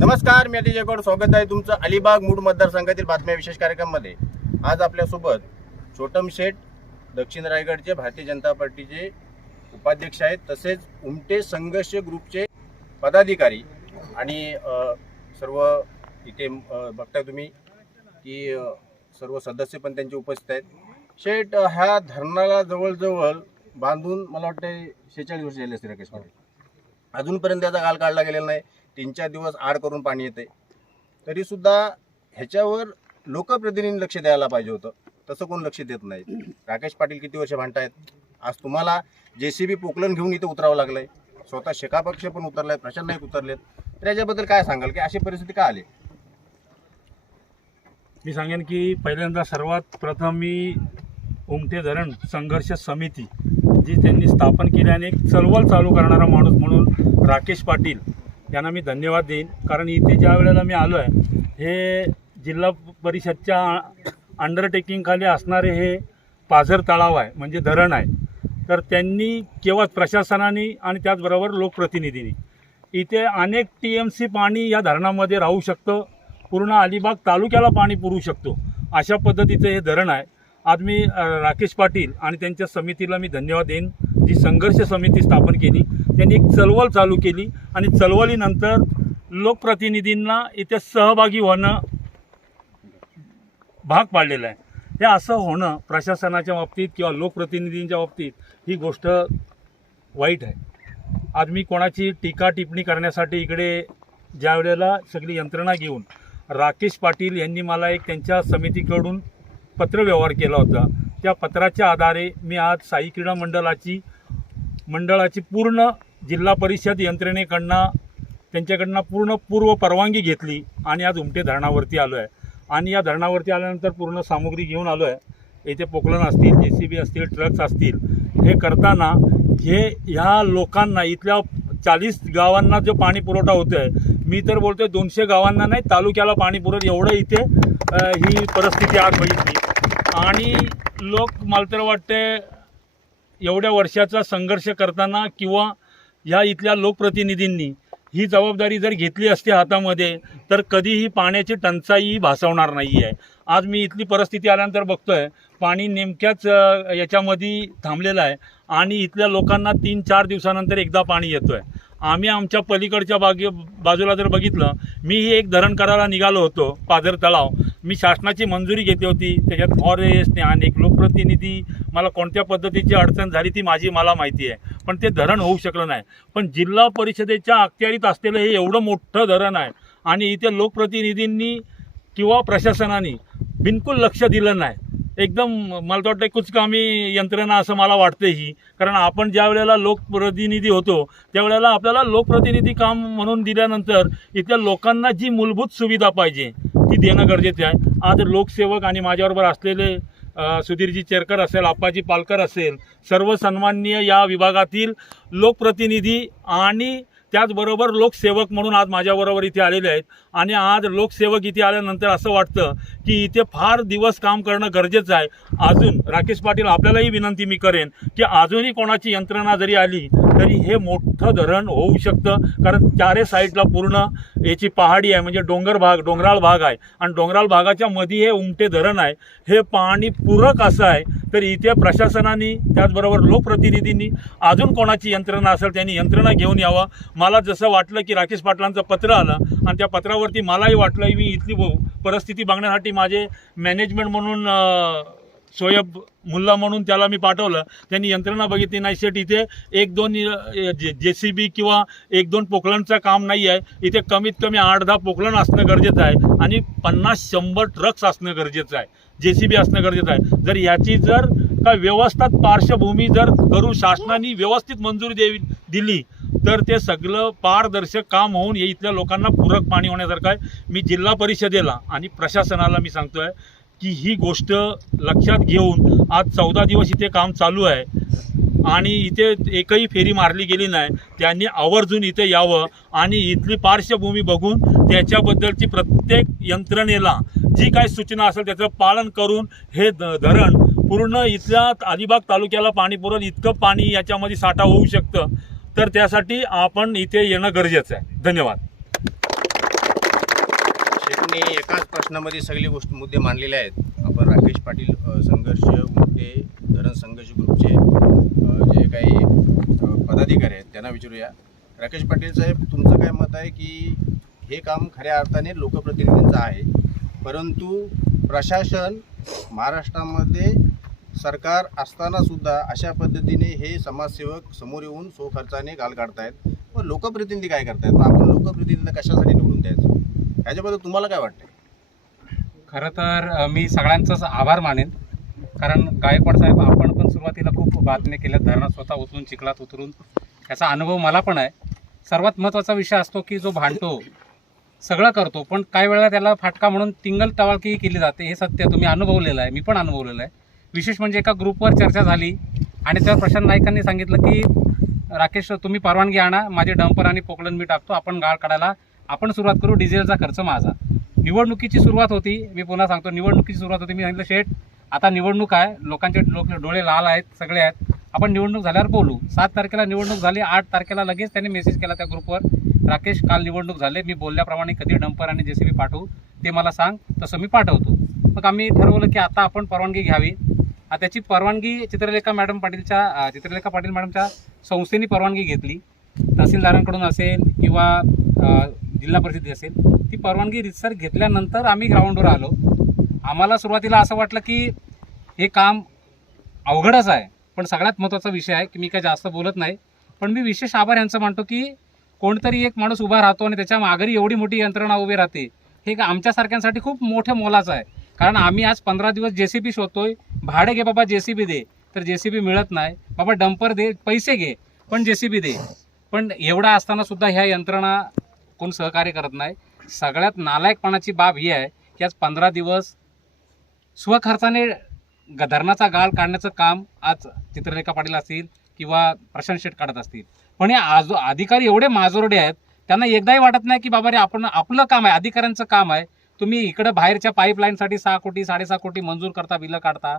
नमस्कार मी अतिजय जयगौड स्वागत आहे तुमचं अलिबाग मूड मतदारसंघातील बातम्या विशेष कार्यक्रममध्ये. आज आपल्यासोबत छोटम शेठ दक्षिण रायगडचे भारतीय जनता पार्टीचे उपाध्यक्ष आहेत तसेच उमटे संघर्ष ग्रुपचे पदाधिकारी आणि सर्व इथे बघताय तुम्ही की सर्व सदस्य पण त्यांचे उपस्थित आहेत. शेठ ह्या धरणाला जवळजवळ बांधून मला वाटतं शेहेचाळीस वर्ष झाले असते राकेश अजूनपर्यंत त्याचा काल काढला गेलेला नाही. तीन चार दिवस आड करून पाणी येते. तरीसुद्धा ह्याच्यावर लोकप्रतिनिधींनी लक्ष द्यायला पाहिजे होतं. तसं कोण लक्ष देत नाही. राकेश पाटील किती वर्ष भांडतायत? आज तुम्हाला जे सी बी पोकलन घेऊन इथं उतरावं लागलंय. स्वतः शेकापक्ष पण पण उतरलाय प्रशांत नाईक उतरलेत. तर याच्याबद्दल काय सांगाल? की अशी परिस्थिती का आली? मी सांगेन की पहिल्यांदा सर्वात प्रथम मी उमटे धरण संघर्ष समिती जी त्यांनी स्थापन केली आणि एक चळवळ चालू करणारा माणूस म्हणून राकेश पाटील त्यांना मी धन्यवाद देईन. कारण इथे ज्या वेळेला मी आलो आहे हे जिल्हा परिषदच्या अंडरटेकिंगखाली असणारे हे पाझर तळाव आहे म्हणजे धरण आहे. तर त्यांनी केवळ प्रशासनाने आणि त्याचबरोबर लोकप्रतिनिधींनी इथे अनेक टी एम सी पाणी या धरणामध्ये राहू शकतं पूर्ण अलिबाग तालुक्याला पाणी पुरू शकतो. अशा पद्धतीचं हे धरण आहे. आज मी राकेश पाटील आणि त्यांच्या समितीला मी धन्यवाद देईन. जी संघर्ष समिती स्थापन केली त्यांनी एक चळवळ चालू केली आणि चळवळीनंतर लोकप्रतिनिधींना इथे सहभागी होणं भाग पाडलेला आहे. हे असं होणं प्रशासनाच्या बाबतीत किंवा लोकप्रतिनिधींच्या बाबतीत ही गोष्ट वाईट आहे. आज मी कोणाची टीका टिप्पणी करण्यासाठी इकडे ज्या वेळेला सगळी यंत्रणा घेऊन राकेश पाटील यांनी मला एक त्यांच्या समितीकडून पत्रव्यवहार केला होता. त्या पत्राच्या आधारे मी आज साई क्रीडा मंडळाची मंडळाची पूर्ण जिल्हा परिषद यंत्रणेकडनं त्यांच्याकडनं पूर्ण पूर्व परवानगी घेतली आणि आज उमटे धरणावरती आलो आहे आणि या धरणावरती आल्यानंतर पूर्ण सामुग्री घेऊन आलो आहे येथे पोकलन असतील जे सी बी असतील ट्रक्स असतील हे करताना हे ह्या लोकांना इथल्या चाळीस गावांना जो पाणी पुरवठा होतो आहे मी तर बोलतोय दोनशे गावांना नाही तालुक्याला पाणी पुरवत एवढं इथे ही परिस्थिती आज बघितली. आणि लोक मला तर वाटते एवढ्या वर्षाचा संघर्ष करताना किंवा ह्या इथल्या लोकप्रतिनिधींनी ही जबाबदारी जर घेतली असती हातामध्ये तर कधीही पाण्याची टंचाई भासवणार नाही आहे आज मी इथली परिस्थिती आल्यानंतर बघतोय पाणी नेमक्याच याच्यामध्ये थांबलेलं आहे आणि इथल्या लोकांना तीन चार दिवसानंतर एकदा पाणी येतोय. आम्ही आमच्या पलीकडच्या बागे बाजूला जर बघितलं मीही एक धरण करायला निघालो होतो पाझर तलाव. मी शासनाची मंजुरी घेतली होती. त्याच्यात फॉरेस्ट अनेक लोकप्रतिनिधी मला कोणत्या पद्धतीची अडचण झाली ती माझी मला माहिती आहे. पण ते धरण होऊ शकलं नाही. पण जिल्हा परिषदेच्या अखत्यारीत असलेलं हे एवढं मोठं धरण आहे आणि इथे लोकप्रतिनिधींनी किंवा प्रशासनाने बिलकुल लक्ष दिलं नाही. एकदम मला तर वाटतं कुचकामी यंत्रणा असं मला वाटतं ही. कारण आपण ज्या वेळेला लोकप्रतिनिधी होतो त्यावेळेला आपल्याला लोकप्रतिनिधी काम म्हणून दिल्यानंतर इथल्या लोकांना जी मूलभूत सुविधा पाहिजे ती देणं गरजेचं आहे. आज लोकसेवक आणि माझ्याबरोबर असलेले सुधीरजी चेरकर असेल आप्पाजी पालकर असेल सर्व सन्माननीय या विभागातील लोकप्रतिनिधी आणि त्याचबरोबर लोकसेवक म्हणून आज माझ्याबरोबर इथे आलेले आहेत. आणि आज लोकसेवक इथे आल्यानंतर असं वाटतं की इथे फार दिवस काम करणं गरजेचं आहे. अजून राकेश पाटील आपल्यालाही विनंती मी करेन की अजूनही कोणाची यंत्रणा जरी आली तरी हे मोठं धरण होऊ शकतं. कारण चारे साईडला पूर्ण याची पहाडी आहे. म्हणजे डोंगर भाग डोंगराळ भाग आहे. आणि डोंगराळ भागाच्या मध्ये हे उमटे धरण आहे. हे पाणी पूरक असं आहे. तर इथे प्रशासनाने त्याचबरोबर लोकप्रतिनिधींनी अजून कोणाची यंत्रणा असेल त्यांनी यंत्रणा घेऊन यावं. मला जसं वाटलं की राकेश पाटलांचं पत्र आलं आणि त्या पत्रावरती मलाही वाटलं मी इथली ब- परिस्थिती बघण्यासाठी माझे मॅनेजमेंट म्हणून शोएब मुल्ला म्हणून त्याला मी पाठवलं. त्यांनी यंत्रणा बघितली नाही. शेट इथे एक दोन जे सी बी किंवा एक दोन पोकलनचं काम नाही आहे. इथे कमीत कमी आठ दहा पोकलन असणं गरजेचं आहे. आणि पन्नास शंभर ट्रक्स असणं गरजेचं आहे. जे सी बी असणं गरजेचं आहे. जर याची जर का व्यवस्थित पार्श्वभूमी जर करून शासनाने व्यवस्थित मंजुरी देवी दिली तर ते सगळं पारदर्शक काम होऊन हे इथल्या लोकांना पूरक पाणी होण्यासारखं आहे. मी जिल्हा परिषदेला आणि प्रशासनाला मी सांगतो आहे की ही गोष्ट लक्षात घेऊन आज चौदा दिवस इथे काम चालू आहे. आणि इथे एकही फेरी मारली गेली नाही. त्यांनी आवर्जून इथे यावं आणि इथली पार्श्वभूमी बघून त्याच्याबद्दलची प्रत्येक यंत्रणेला जी काही सूचना असेल त्याचं पालन करून हे ध- धरण पूर्ण इथल्या अलिबाग तालुक्याला पाणी पुरवलं. इतकं पाणी याच्यामध्ये साठा होऊ शकतं. तर त्यासाठी आपण इथे येणं गरजेचं आहे. धन्यवाद. प्रश्नामध्ये सगळे गोष्ट मुद्दे मांडलेले आहेत. आपण राकेश पाटील संघर्ष मुद्दे धरण संघर्ष ग्रुपचे जे काही पदाधिकारी आहेत त्यांना विचारूया. राकेश पाटील साहेब तुमचं काय मत आहे की हे काम खऱ्या अर्थाने लोकप्रतिनिधींचं आहे परंतु प्रशासन महाराष्ट्रामध्ये सरकार असताना सुद्धा अशा पद्धतीने हे समाजसेवक समोर येऊन स्वखर्चाने गाल काढतायत? मग लोकप्रतिनिधी काय करतायत? मग आपण लोकप्रतिनिधींना कशासाठी निवडून द्यायचं? याच्याबद्दल तुम्हाला काय वाटतं खरं तर मी सगळ्यांचाच आभार मानेन. कारण गायकवाड साहेब आपण पण सुरुवातीला खूप बातम्या केल्या धरणात स्वतः उतरून चिखलात उतरून. याचा अनुभव मला पण आहे. सर्वात महत्त्वाचा विषय असतो की जो भांडतो सगळं करतो पण काही वेळेला त्याला फाटका म्हणून तिंगल टवाळकी केली जाते हे सत्य तुम्ही अनुभवलेलं आहे मी पण अनुभवलेलं आहे. विशेष म्हणजे एका ग्रुपवर चर्चा झाली आणि त्यावर प्रशांत नाईकांनी सांगितलं की राकेश तुम्ही परवानगी आणा माझे डंपर आणि पोकलन मी टाकतो आपण गाळ काढायला आपण सुरुवात करू डिझेलचा खर्च माझा. निवडणुकीची सुरुवात होती. मी पुन्हा सांगतो निवडणुकीची सुरुवात होती. मी सांगितलं शेठ आता निवडणूक आहे. लोकांचे लोक डोळे लाल आहेत सगळे आहेत. आपण निवडणूक झाल्यावर बोलू. सात तारखेला निवडणूक झाली. आठ तारखेला लगेच त्यांनी मेसेज केला त्या ग्रुपवर राकेश काल निवडणूक झाले. मी बोलल्याप्रमाणे कधी डंपर आणि जेसीबी पाठवू? ते मला सांग. तसं मी पाठवतो. मग आम्ही ठरवलं की आता आपण परवानगी घ्यावी. त्याची परवानगी चित्रलेखा मॅडम पाटीलच्या चित्रलेखा पाटील मॅडमच्या संस्थेने परवानगी घेतली. तहसीलदारांकडून असेल किंवा जिल्हा परिषद असेल ती परवानगी रितसर घेतल्यानंतर आम्ही ग्राउंडवर आलो. आम्हाला सुरुवातीला असं वाटलं की हे काम अवघडच आहे पण सगळ्यात महत्त्वाचा विषय आहे की मी काय जास्त बोलत नाही. पण मी विशेष आभार यांचं मानतो की कोणतरी एक माणूस उभा राहतो आणि त्याच्या माघारी एवढी मोठी यंत्रणा उभी राहते. हे का आमच्यासारख्यांसाठी खूप मोठ्या मोलाचं आहे. कारण आम्ही आज पंधरा दिवस जे सी बी शोधतोय. भाडे घे बाबा जे सी बी दे. तर जे सी बी मिळत नाही. बाबा डंपर दे पैसे घे पण जे सी बी दे. पण एवढा असताना सुद्धा ह्या यंत्रणा कोण सहकार्य करत नाही. सगळ्यात नालायकपणाची बाब ही आहे की आज पंधरा दिवस स्वखर्चाने ग- धरणाचा गाळ काढण्याचं काम आज चित्रलेखा पाटील असतील किंवा प्रशांत शेट काढत असतील. पण हे आज अधिकारी एवढे माजोरडे आहेत त्यांना एकदाही वाटत नाही की बाबा रे आपण आपलं काम आहे अधिकाऱ्यांचं काम आहे. तुम्ही इकडं बाहेरच्या पाईपलाईनसाठी सहा कोटी साडेसहा कोटी मंजूर करता बिलं काढता.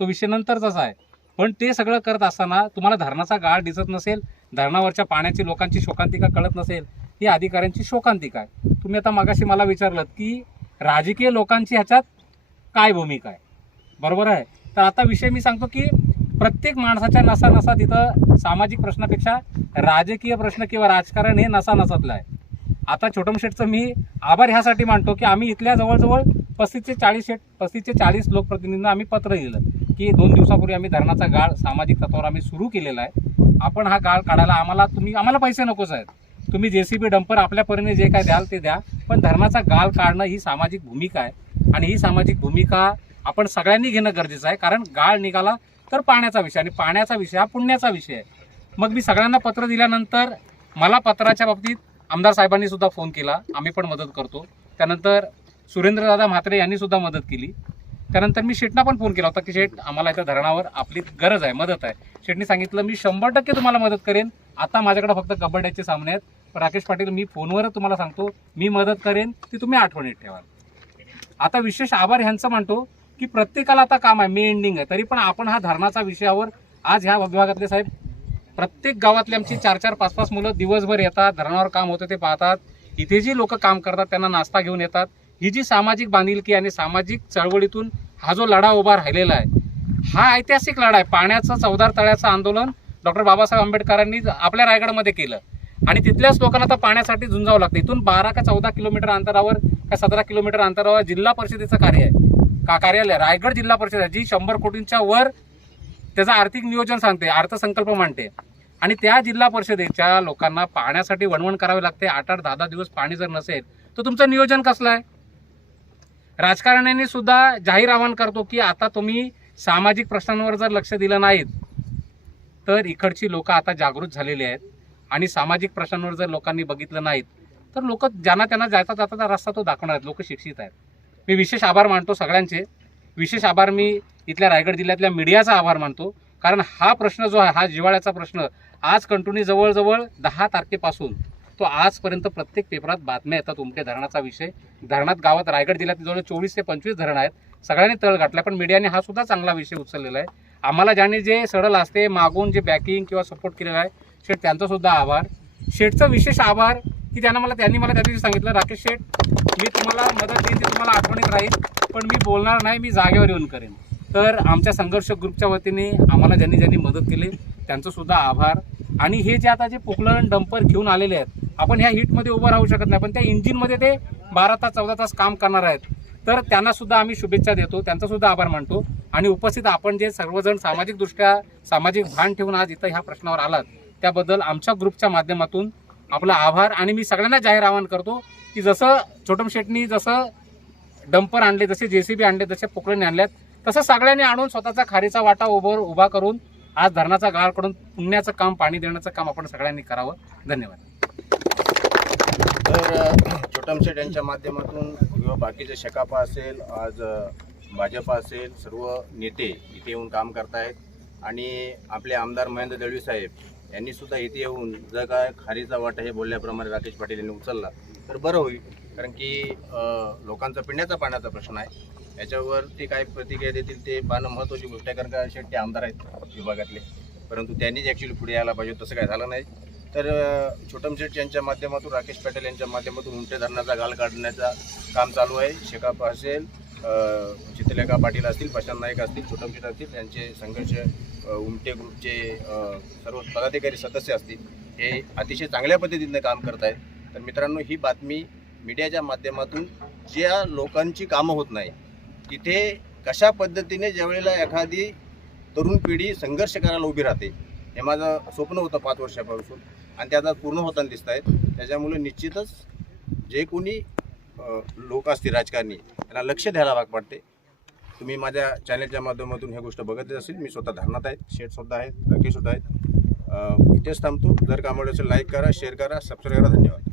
तो विषय नंतरचाच आहे. पण ते सगळं करत असताना तुम्हाला धरणाचा गाळ दिसत नसेल धरणावरच्या पाण्याची लोकांची शोकांतिका कळत नसेल ही अधिकाऱ्यांची शोकांतिका आहे. तुम्ही आता मागाशी मला विचारलं की राजकीय लोकांची ह्याच्यात काय भूमिका आहे? बरोबर आहे? तर आता विषय मी सांगतो की प्रत्येक माणसाच्या नसा नसा तिथं सामाजिक प्रश्नापेक्षा राजकीय प्रश्न किंवा राजकारण हे नसा नसातलं आहे. आता छोटम शेठचं मी आभार ह्यासाठी मानतो की आम्ही इथल्या जवळजवळ पस्तीस ते चाळीस शेठ पस्तीस ते चाळीस लोकप्रतिनिधींना आम्ही पत्र दिलं की दोन दिवसापूर्वी आम्ही धरणाचा गाळ सामाजिक तत्वावर आम्ही सुरू केलेला आहे. आपण हा गाळ काढायला आम्हाला तुम्ही आम्हाला पैसे नकोच आहेत. तुम्ही जेसीबी डंपर आपल्या परीने जे काय द्याल ते द्या पण धरणाचा गाळ काढणं ही सामाजिक भूमिका आहे. आणि ही सामाजिक भूमिका आपण सगळ्यांनी घेणं गरजेचं आहे कारण गाळ निघाला तर पाण्याचा विषय आणि पाण्याचा विषय हा पुण्याचा विषय आहे. मग मी सगळ्यांना पत्र दिल्यानंतर मला पत्राच्या बाबतीत आमदार साहेबांनी सुद्धा फोन केला. आम्ही पण मदत करतो. त्यानंतर सुरेंद्रदादा म्हात्रे यांनी सुद्धा मदत केली. त्यानंतर मी शेटना पण फोन केला होता की शेट आम्हाला इथं धरणावर आपली गरज आहे मदत आहे. शेटनी सांगितलं मी शंभर टक्के तुम्हाला मदत करेन. आता माझ्याकडे फक्त कबड्ड्याचे सामने आहेत. राकेश पाटील मी फोनवर तुम्हाला सांगतो मी मदत करेन ती तुम्ही आठवणीत ठेवा आता विशेष आभार ह्यांचं म्हणतो की प्रत्येकाला आता काम आहे मे एंडिंग आहे. तरी पण आपण हा धरणाचा विषयावर आज ह्या विभागातले साहेब प्रत्येक गावातली आमची चार चार पाच पाच मुलं दिवसभर येतात धरणावर काम होतं ते पाहतात. इथे जी लोक काम करतात त्यांना नाश्ता घेऊन येतात. ही जी सामाजिक बांधिलकी आणि सामाजिक चळवळीतून हा जो लढा उभा राहिलेला आहे हा ऐतिहासिक लढा आहे. पाण्याचं चौदार तळ्याचं आंदोलन डॉक्टर बाबासाहेब आंबेडकरांनी आपल्या रायगडमध्ये केलं. आणि तिथल्याच लोकांना आता पाण्यासाठी झुंजावं लागतं. इथून बारा का चौदा किलोमीटर अंतरावर का सतरा किलोमीटर अंतरावर जिल्हा परिषदेचं कार्य आहे. का कार्यालय? रायगड जिल्हा परिषद आहे जी शंभर कोटींच्या वर त्याचं आर्थिक नियोजन सांगते अर्थसंकल्प मांडते. आणि त्या जिल्हा परिषदेच्या लोकांना पाण्यासाठी वणवण करावे लागते. आठ आठ दहा दहा दिवस पाणी जर नसेल तर तुमचं नियोजन कसलं आहे? राजकारण्याने सुद्धा जाहीर आवाहन करतो की आता तुम्ही सामाजिक प्रश्नांवर जर लक्ष दिलं नाहीत तर इकडची लोक आता जागृत झालेली आहेत. आणि सामाजिक प्रश्नांवर जर लोकांनी बघितलं नाहीत तर लोक ज्यांना त्यांना जाता जाता रस्ता तो दाखवणार आहेत. लोक शिक्षित आहेत. मी विशेष आभार मानतो सगळ्यांचे. विशेष आभार मी इथल्या रायगड जिल्ह्यातल्या मीडियाचा आभार मानतो. कारण हा प्रश्न जो आहे हा जिवाळ्याचा प्रश्न आज कंटिन्यू जवळजवळ दहा तारखेपासून तो आजपर्यंत प्रत्येक पेपरात बातम्या येतात उमटे धरणाचा विषय. धरणात गावात रायगड जिल्ह्यात जवळ चोवीस ते पंचवीस धरण आहेत. सगळ्यांनी तळ गाठला पण मीडियाने हा सुद्धा चांगला विषय उचललेला आहे. आम्हाला ज्यांनी जे सडल असते मागून जे बॅकिंग किंवा सपोर्ट केलेला आहे शेठ त्यांचा सुद्धा आभार. शेठचा विशेष आभार की त्यांना मला त्यांनी मला त्या दिवशी सांगितलं राकेश शेठ मी तुम्हाला मदत देईन ती तुम्हाला आठवणीत राहील पण मी बोलणार नाही मी जागेवर येऊन करेन. तर आमच्या संघर्ष ग्रुपच्या वतीने आम्हाला ज्यांनी ज्यांनी मदत केली त्यांचं सुद्धा आभार. आणि हे जे आता जे पोकलन डंपर घेऊन आलेले आहेत आपण ह्या हिटमध्ये उभं राहू शकत नाही पण त्या इंजिनमध्ये ते बारा तास चौदा तास काम करणार आहेत. तर त्यांना सुद्धा आम्ही शुभेच्छा देतो त्यांचा सुद्धा आभार मानतो. आणि उपस्थित आपण जे सर्वजण सामाजिकदृष्ट्या सामाजिक भान ठेवून आज इथं ह्या प्रश्नावर आलात त्याबद्दल आमच्या ग्रुपच्या माध्यमातून आपला आभार आणि मी सगळ्यांना जाहीर आवाहन करतो की जसं छोटम शेटनी जसं डंपर आणले जसे जेसीबी आणले जसे पोकळणी आणल्यात तसं सगळ्यांनी आणून स्वतःचा खारीचा वाटा उभं उभा करून आज धरणाचा गाळकडून पुण्याचं काम पाणी देण्याचं काम आपण सगळ्यांनी करावं. धन्यवाद. तर छोटम शेट यांच्या माध्यमातून किंवा बाकीचे शकापा असेल आज भाजपा असेल सर्व नेते इथे येऊन काम करतायत. आणि आपले आमदार महेंद्र दळवी साहेब यांनी सुद्धा इथे येऊन जर काय खारीचा वाटा हे बोलल्याप्रमाणे राकेश पाटील यांनी उचलला तर बरं होईल. कारण की लोकांचा पिण्याचा पाण्याचा प्रश्न आहे. याच्यावर ते काय प्रतिक्रिया देतील ते पाहणं महत्त्वाची गोष्ट आहे कारण का शेट्टी आमदार आहेत विभागातले. परंतु त्यांनीच ॲक्च्युली पुढे यायला पाहिजे तसं काय झालं नाही. तर छोटम शेठ यांच्या माध्यमातून राकेश पाटील यांच्या माध्यमातून उमटे धरणाचा गाल काढण्याचा काम चालू आहे. शेकाप असेल चित्रलेखा पाटील असतील प्रशांत नाईक असतील छोटम शेठ असतील यांचे संघर्ष उमटे ग्रुपचे सर्व पदाधिकारी सदस्य असतील हे अतिशय चांगल्या पद्धतीने काम करत आहेत तर मित्रांनो ही बातमी मीडियाच्या माध्यमातून ज्या लोकांची कामं होत नाही तिथे कशा पद्धतीने ज्यावेळेला एखादी तरुण पिढी संघर्ष करायला उभी राहते हे माझं स्वप्न होतं पाच वर्षापासून आणि ते आता पूर्ण होताना दिसत आहेत त्याच्यामुळे निश्चितच जे कोणी लोक असतील राजकारणी त्यांना लक्ष द्यायला भाग पडते तुम्ही माझ्या चॅनलच्या माध्यमातून ह्या गोष्ट बघत असेल मी स्वतः धरणात आहेत शेठसुद्धा आहेत राकेशसुद्धा आहेत. इथेच थांबतो. जर कामावर असेल लाईक करा शेअर करा सबस्क्राईब करा. धन्यवाद.